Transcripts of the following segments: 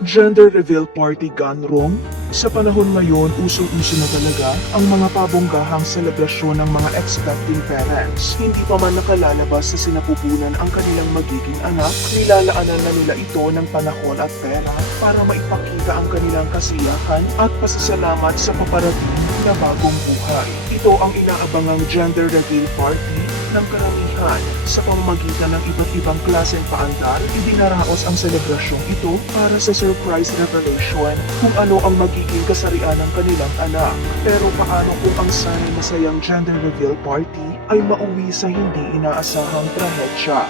Gender reveal party gone wrong? Sa panahon ngayon, usong-uso na talaga ang mga pabombahang selebrasyon ng mga expecting parents. Hindi pa man nakalalabas sa sinapupunan ang kanilang magiging anak, nilalaanan na nila ito ng panahon at pera para maipakita ang kanilang kasiyahan at pasasalamat sa paparating na bagong buhay. Ito ang inaabangang gender reveal party ng karamihan. Sa pamamagitan ng iba't ibang klaseng paandar, idinaraos ang selebrasyong ito para sa surprise revelation kung ano ang magiging kasarian ng kanilang anak. Pero paano kung ang sanay masayang gender reveal party ay mauwi sa hindi inaasahang trahedya?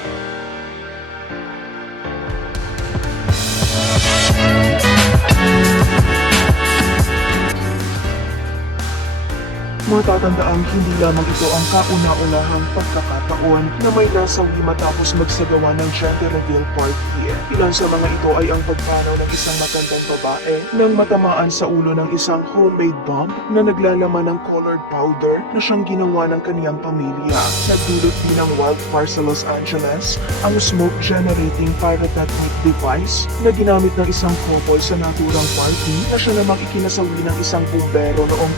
Matatandaang hindi lamang ito ang kauna-unahang pagkakataon na may nasawi matapos magsagawa ng gender reveal party. Ilan sa mga ito ay ang pagpanaw ng isang matandang babae nang matamaan sa ulo ng isang homemade bomb na naglalaman ng colored powder na siyang ginawa ng kaniyang pamilya. Nagdulot din ng wildfire sa Los Angeles ang smoke-generating pyrotechnic device na ginamit ng isang couple sa naturang party na siya namang ikinasawi ng isang bumbero noong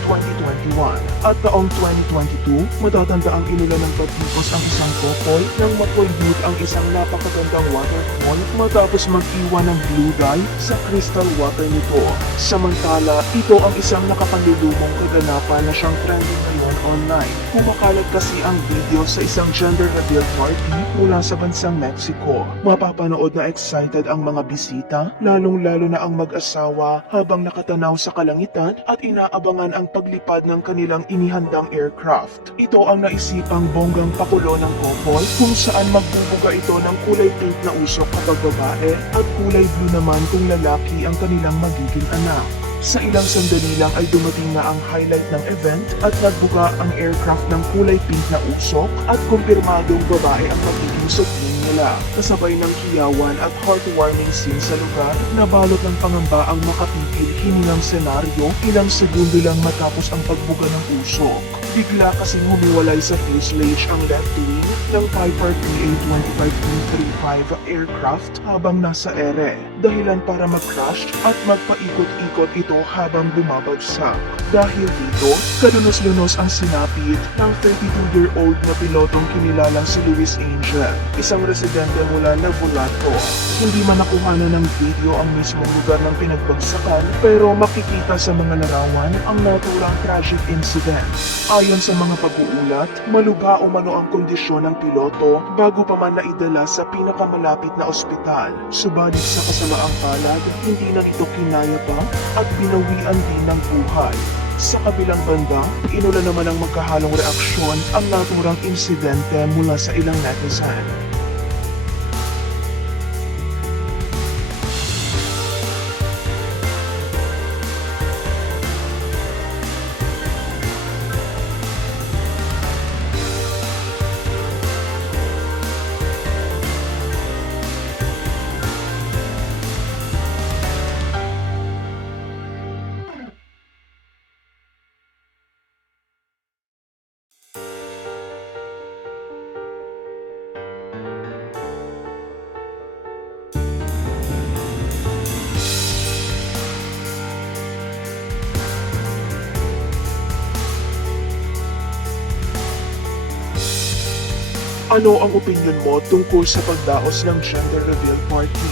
2021. At taong 2022, matatanda ang inulan ng patikos ang isang couple nang mapulbut ang isang napakagandang waterfall matapos mag-iwan ng blue dye sa crystal water nito. Samantala, ito ang isang nakapanlulumong kaganapan na siyang trending ngayon online. Kumakalat kasi ang video sa isang gender reveal party mula sa bansang Mexico. Mapapanood na excited ang mga bisita, lalong-lalo na ang mag-asawa habang nakatanaw sa kalangitan at inaabangan ang paglipad ng kanilang inihandang aircraft. Ito ang naisipang bonggang pakulo ng couple kung saan magbubuga ito ng kulay pink na usok kapag babae at kulay blue naman kung lalaki ang kanilang magiging anak. Sa ilang sandali lang ay dumating na ang highlight ng event at nagbuga ang aircraft ng kulay pink na usok at kumpirmadong babae ang magiging suklin nila. Kasabay ng kiyawan at heartwarming scene sa lugar, nabalot ng pangamba ang makapipil hiningang senaryo ilang segundo lang matapos ang pagbuga ng usok. Bigla kasing humiwalay sa fuselage ang left wing ng Piper PA-25235 aircraft habang nasa ere, dahilan para mag-crash at magpaikot-ikot ito habang bumabagsak. Dahil dito, kalunos-lunos ang sinapit ng 32-year-old na pilotong kinilalang si Luis Angel, isang residente mula Navolato. Hindi man nakuhanan ng video ang mismong lugar ng pinagbagsakan, pero makikita sa mga larawan ang naturang tragic incident. Ayon sa mga pag-uulat, malubha umano ang kondisyon ng piloto bago pa man naidala sa pinakamalapit na ospital. Subalit sa kasamaang palad, hindi na ito kinaya pa at binawian din ng buhay. Sa kabilang banda, inula naman ang magkahalong reaksyon ang naturang insidente mula sa ilang netizen. Ano ang opinion mo tungkol sa pagdaos ng gender reveal party?